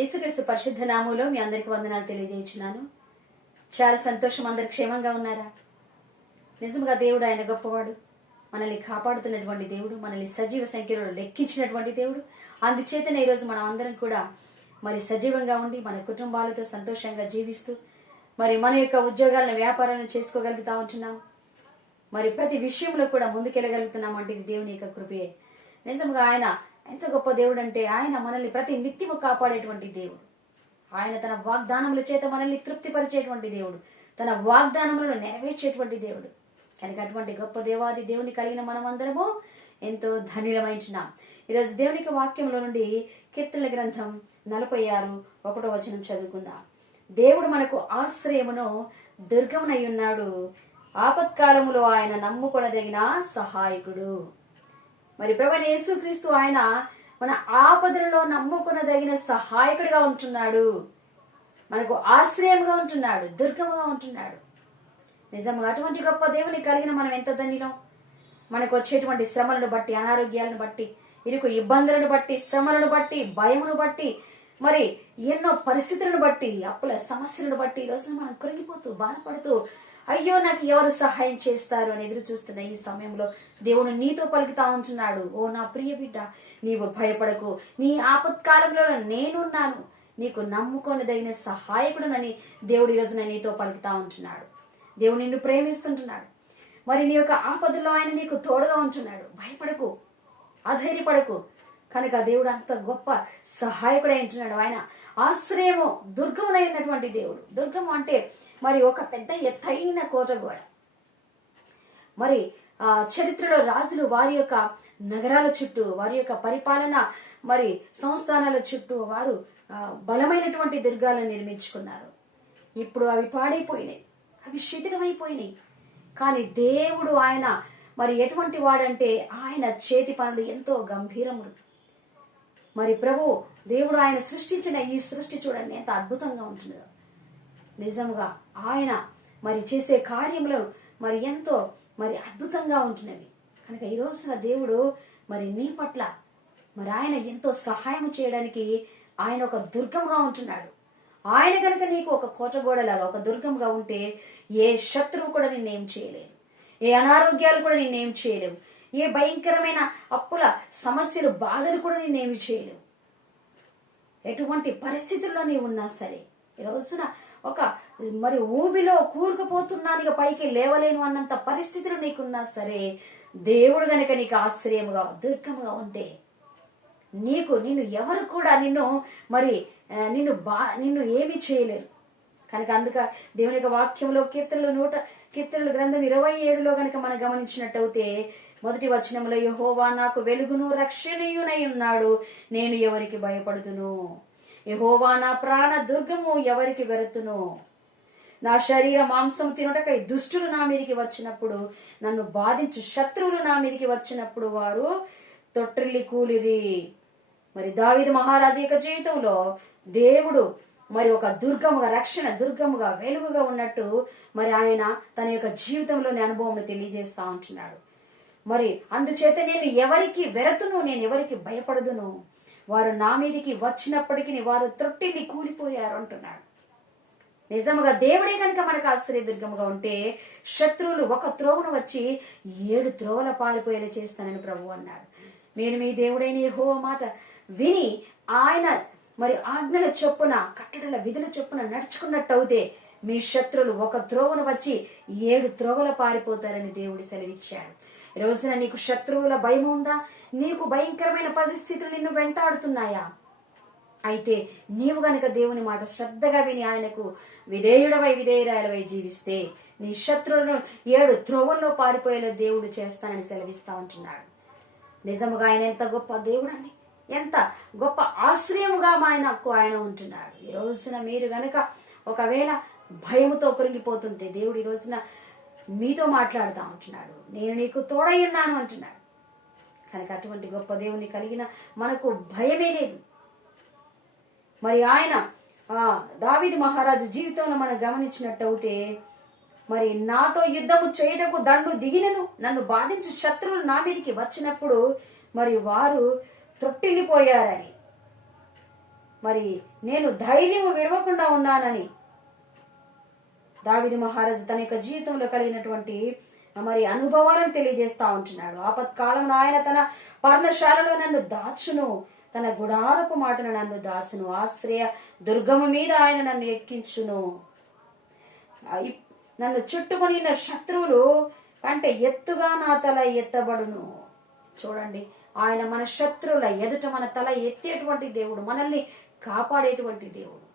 యేసుక్రీస్తు పరిశుద్ధ నామంలో మీ అందరికి వందనాలు తెలియజేయుచున్నాను. చాలా సంతోషం అందరు క్షేమంగా ఉన్నారా? నిజంగా దేవుడు ఆయన గొప్పవాడు. మనల్ని కాపాడుతున్నటువంటి దేవుడు మనల్ని సజీవ సంఖ్యలో లెక్కించినటువంటి దేవుడు. అందుచేతనే ఈరోజు మనం అందరం కూడా మరి సజీవంగా ఉండి మన కుటుంబాలతో సంతోషంగా జీవిస్తూ మరి మన యొక్క ఉద్యోగాలను వ్యాపారాలను చేసుకోగలుగుతా ఉంటున్నాం. మరి ప్రతి విషయంలో కూడా ముందుకెళ్ళగలుగుతున్నాం అంటే దేవుని యొక్క కృపే నిజంగా ఆయన ఎంత గొప్ప దేవుడు అంటే ఆయన మనల్ని ప్రతి నిత్యము కాపాడేటువంటి దేవుడు. ఆయన తన వాగ్దానముల చేత మనల్ని తృప్తిపరిచేటువంటి దేవుడు. తన వాగ్దానములను నెరవేర్చేటువంటి దేవుడు. కనుక అటువంటి గొప్ప దేవాది దేవుని కలిగిన మనమందరము ఎంతో ధన్యులమైంటున్నాం. ఈరోజు దేవునికి వాక్యంలో నుండి కీర్తనల గ్రంథం నలభై ఆరు ఒకటో వచనం చదువుకుందాం. దేవుడు మనకు ఆశ్రయమును దుర్గమునై ఉన్నాడు. ఆపత్కాలములో ఆయన నమ్ముకొనదగిన సహాయకుడు. మరి ప్రభు యేసుక్రీస్తు ఆయన మన ఆపదలలో నమ్ముకునదగిన సహాయకుడిగా ఉంటున్నాడు. మనకు ఆశ్రయంగా ఉంటున్నాడు దుర్గంగా ఉంటున్నాడు. నిజంగా అటువంటి గొప్ప దేవుని కలిగిన మనం ఎంత ధన్యులం? మనకు వచ్చేటువంటి శ్రమలను బట్టి అనారోగ్యాలను బట్టి ఇరుకు ఇబ్బందులను బట్టి శ్రమలను బట్టి భయమును బట్టి మరి ఎన్నో పరిస్థితులను బట్టి అప్పుల సమస్యలను బట్టి ఈరోజు మనం కృంగిపోతూ బాధపడుతూ అయ్యో నాకు ఎవరు సహాయం చేస్తారు అని ఎదురు చూస్తున్న ఈ సమయంలో దేవుడు నీతో పలుకుతా ఉంటున్నాడు. ఓ నా ప్రియ బిడ్డ నీవు భయపడకు. నీ ఆపత్కాలంలో నేనున్నాను. నీకు నమ్ముకొనిదగిన సహాయకుడునని దేవుడు ఈరోజున రోజున నీతో పలుకుతా ఉంటున్నాడు. దేవుడు నిన్ను ప్రేమిస్తుంటున్నాడు. మరి నీ యొక్క ఆపదలో ఆయన నీకు తోడుగా ఉంటున్నాడు. భయపడకు. అధైర్యపడకు. కనుక దేవుడు అంత గొప్ప సహాయకుడై ఉంటున్నాడు. ఆయన ఆశ్రయము దుర్గమునైనటువంటి దేవుడు. దుర్గము అంటే మరి ఒక పెద్ద ఎత్తైన కోట గోడ. మరి ఆ చరిత్రలో రాజులు వారి యొక్క నగరాల చుట్టూ వారి యొక్క పరిపాలన మరి సంస్థానాల చుట్టూ వారు బలమైనటువంటి దుర్గాలను నిర్మించుకున్నారు. ఇప్పుడు అవి పాడైపోయినాయి. అవి శిథిలమైపోయినాయి. కానీ దేవుడు ఆయన మరి ఎటువంటి వాడంటే ఆయన చేతి పనులు ఎంతో గంభీరములు. మరి ప్రభు దేవుడు ఆయన సృష్టించిన ఈ సృష్టి చూడండి ఎంత అద్భుతంగా ఉంటుందో నిజంగా ఆయన మరి చేసే కార్యములు మరి ఎంతో మరి అద్భుతంగా ఉంటున్నవి. కనుక ఈ రోజున దేవుడు మరి నీ పట్ల మరి ఆయన ఎంతో సహాయం చేయడానికి ఆయన ఒక దుర్గంగా ఉంటున్నాడు. ఆయన కనుక నీకు ఒక కోటగోడలాగా ఒక దుర్గంగా ఉంటే ఏ శత్రువు కూడా నిన్నేం చేయలేదు ఏ అనారోగ్యాలు కూడా నిన్నేం చేయలేవు. ఏ భయంకరమైన అప్పుల సమస్యలు బాధలు కూడా నిన్నేమి చేయలేవు. ఎటువంటి పరిస్థితుల్లో నీవు ఉన్నా సరే ఈ రోజున ఒక మరి ఊబిలో కూరుకుపోతున్నాను ఇక పైకి లేవలేను అన్నంత పరిస్థితులు నీకున్నా సరే దేవుడు గనక నీకు ఆశ్రయముగా దుర్గముగా ఉంటే నీకు నిన్ను ఎవరు కూడా నిన్ను మరి నిన్ను బా నిన్ను ఏమీ చేయలేరు. కనుక అందుక దేవుని యొక్క వాక్యంలో కీర్తనలు నూట కీర్తనలు గ్రంథం ఇరవై ఏడులో కనుక మనం గమనించినట్టయితే మొదటి వచనంలో యహోవా నాకు వెలుగును రక్షణీయునై ఉన్నాడు నేను ఎవరికి భయపడుతును? యహోవా నా ప్రాణ దుర్గము ఎవరికి వెరుతును? నా శరీర మాంసం తినుటకై దుష్టులు నా మీదికి వచ్చినప్పుడు నన్ను బాధించు శత్రువులు నా మీదికి వచ్చినప్పుడు వారు తొట్టిల్లి కూలిరి. మరి దావిద మహారాజు యొక్క జీవితంలో దేవుడు మరి ఒక దుర్గముగా రక్షణ దుర్గముగా వెలుగుగా ఉన్నట్టు మరి ఆయన తన యొక్క జీవితంలోని అనుభవం తెలియజేస్తా ఉంటున్నాడు. మరి అందుచేత నేను ఎవరికి వెరతును? నేను ఎవరికి భయపడదును? వారు నా మీదికి వచ్చినప్పటికీ వారు త్రొట్టిల్లి కూలిపోయారు అంటున్నాడు. నిజముగా దేవుడే కనుక మనకు ఆశ్రయదుర్గముగా ఉంటే శత్రువులు ఒక త్రోవను వచ్చి ఏడు త్రోవల పారిపోయేలా చేస్తానని ప్రభు అన్నాడు. నేను మీ దేవుడైన హో మాట విని ఆయన మరి ఆజ్ఞల చొప్పున కట్టడల విధుల చొప్పున నడుచుకున్నట్టు అవుతే మీ శత్రువులు ఒక త్రోవను వచ్చి ఏడు త్రోవల పారిపోతారని దేవుడు సెలవిచ్చాడు. రోజున నీకు శత్రువుల భయం ఉందా? నీకు భయంకరమైన పరిస్థితులు నిన్ను వెంటాడుతున్నాయా? అయితే నీవు గనక దేవుని మాట శ్రద్ధగా విని ఆయనకు విధేయుడవై విధేయురాయులవై జీవిస్తే నీ శత్రువులను ఏడు ధ్రువంలో పారిపోయేలా దేవుడు చేస్తానని సెలవిస్తా ఉంటున్నాడు. నిజముగా ఆయన ఎంత గొప్ప దేవుడండి. ఎంత గొప్ప ఆశ్రయముగా ఆయనకు ఆయన ఉంటున్నాడు. ఈ రోజున మీరు గనుక ఒకవేళ భయముతో కృంగిపోతుంటే దేవుడు ఈ రోజున మీతో మాట్లాడదాం అంటున్నాడు. నేను నీకు తోడై ఉన్నాను అంటున్నాడు. కనుక అటువంటి గొప్ప దేవుని కలిగిన మనకు భయమే లేదు. మరి ఆయన దావిది మహారాజు జీవితంలో మనం గమనించినట్టయితే మరి నాతో యుద్ధము చేయటకు దండు దిగినను నన్ను బాధించు శత్రువులు నా మీదకి వచ్చినప్పుడు మరి వారు త్రొట్టిల్లిపోయారని. మరి నేను ధైర్యము విడవకుండా ఉన్నానని. దావిది మహారాజు తన యొక్క జీవితంలో కలిగినటువంటి మరి అనుభవాలను తెలియజేస్తా ఉంటున్నాడు. ఆపత్కాలంలో ఆయన తన పర్ణశాలలో నన్ను దాచును. తన గుడారపు మాటను నన్ను దాచును. ఆశ్రయ దుర్గము మీద ఆయన నన్ను ఎక్కించును. నన్ను చుట్టుకొని ఉన్న శత్రువులు అంటే ఎత్తుగా నా తల ఎత్తబడును. చూడండి ఆయన మన శత్రువుల ఎదుట మన తల ఎత్తేటువంటి దేవుడు మనల్ని కాపాడేటువంటి దేవుడు.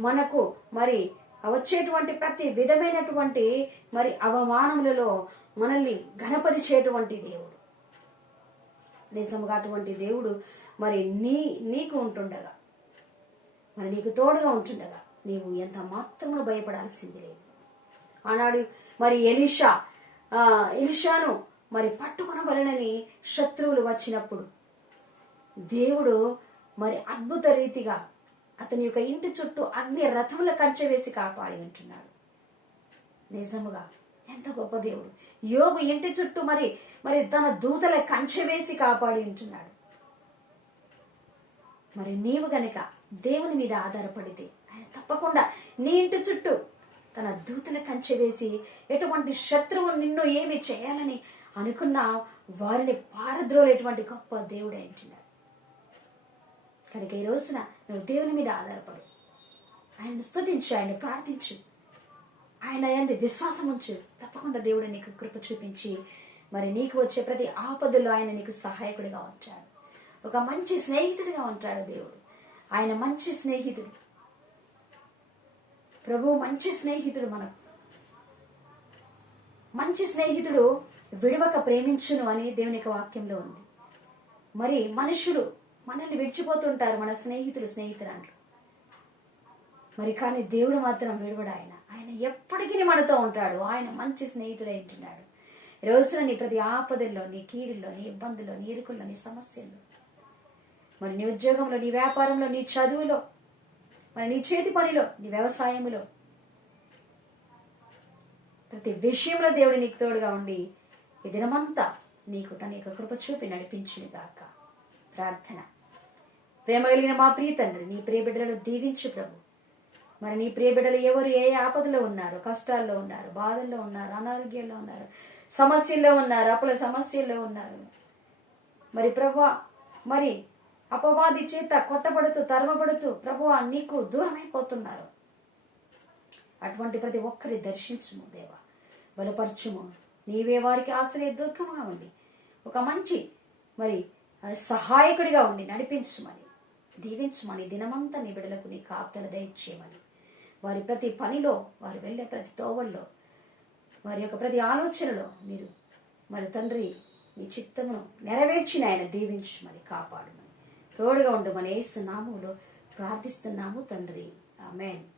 మనకు మరి వచ్చేటువంటి ప్రతి విధమైనటువంటి మరి అవమానములలో మనల్ని ఘనపరిచేటువంటి దేవుడు. నిజముగా అటువంటి దేవుడు మరి నీ నీకు ఉంటుండగా మరి నీకు తోడుగా ఉంటుండగా నీవు ఎంత మాత్రమును భయపడాల్సింది లేదు. ఆనాడు మరి ఎలిషా ఎలిషాను మరి పట్టుకొనవలనని శత్రువులు వచ్చినప్పుడు దేవుడు మరి అద్భుత రీతిగా అతని యొక్క ఇంటి చుట్టూ అగ్ని రథముల కంచె వేసి కాపాడి ఉంటున్నాడు. నిజముగా ఎంత గొప్ప దేవుడు. యోగు ఇంటి చుట్టూ మరి మరి తన దూతల కంచె వేసి కాపాడి ఉంటున్నాడు. మరి నీవు గనక దేవుని మీద ఆధారపడితే ఆయన తప్పకుండా నీ ఇంటి చుట్టూ తన దూతల కంచె వేసి ఎటువంటి శత్రువు నిన్ను ఏమి చేయాలని అనుకున్నా వారిని పారద్రోలేటువంటి గొప్ప దేవుడు అంటున్నాడు కనుక ఈ రోజున నువ్వు దేవుని మీద ఆధారపడు. ఆయన్ని స్థుతించు ఆయన ప్రార్థించు. ఆయన ఎందు విశ్వాసం ఉంచు. తప్పకుండా దేవుడు నీకు కృప చూపించి మరి నీకు వచ్చే ప్రతి ఆపదలో ఆయన నీకు సహాయకుడిగా ఉంటాడు. ఒక మంచి స్నేహితుడిగా ఉంటాడు దేవుడు. ఆయన మంచి స్నేహితుడు. ప్రభు మంచి స్నేహితుడు మనకు మంచి స్నేహితుడు విడవక ప్రేమించును అని దేవుని వాక్యంలో ఉంది. మరి మనుషులు మనల్ని విడిచిపోతుంటారు మన స్నేహితులు స్నేహితురాండ్రు మరి కానీ దేవుడు మాత్రం విడవడు ఆయన. ఆయన ఎప్పటికీ మనతో ఉంటాడు. ఆయన మంచి స్నేహితుడు ఉంటున్నాడు. రోజున నీ ప్రతి ఆపదల్లో నీ కీడుల్లో నీ ఇబ్బందుల్లో నీ ఇరుకుల్లో నీ సమస్యల్లో మరి నీ ఉద్యోగంలో నీ వ్యాపారంలో నీ చదువులో మరి నీ చేతి పనిలో నీ వ్యవసాయంలో ప్రతి విషయంలో దేవుడు నీకు తోడుగా ఉండి ఈ దినమంతా నీకు తన యొక్క కృప చూపి నడిపించింది కాక ప్రార్థన. ప్రేమ కలిగిన మా ప్రియ తండ్రి నీ ప్రియబిడ్డలను దీవించు ప్రభు. మరి నీ ప్రియబిడ్డలు ఎవరు ఏ ఆపదలో ఉన్నారు కష్టాల్లో ఉన్నారు బాధల్లో ఉన్నారు అనారోగ్యంలో ఉన్నారు సమస్యల్లో ఉన్నారు అప్పుల సమస్యల్లో ఉన్నారు. మరి ప్రభు మరి అపవాది చేత కొట్టబడుతూ తరమబడుతూ ప్రభు నీకు దూరమైపోతున్నారు. అటువంటి ప్రతి ఒక్కరి దర్శించుము దేవా. బలపరచుము. నీవే వారికి ఆశ్రయ దుర్గముగా ఉండి ఒక మంచి మరి సహాయకుడిగా ఉండి నడిపించుమని. దీవించుమని దినమంతా నీ బిడ్డలకు నీ కాపుదల దయచేయమని. వారి ప్రతి పనిలో వారు వెళ్ళే ప్రతి తోవల్లో వారి యొక్క ప్రతి ఆలోచనలో మీరు మరి తండ్రి మీ చిత్తమును నెరవేర్చిన ఆయన దీవించమని కాపాడమని. తోడుగా ఉండు ఏసు నామంలో ప్రార్థిస్తున్నాము తండ్రి. ఆమెన్.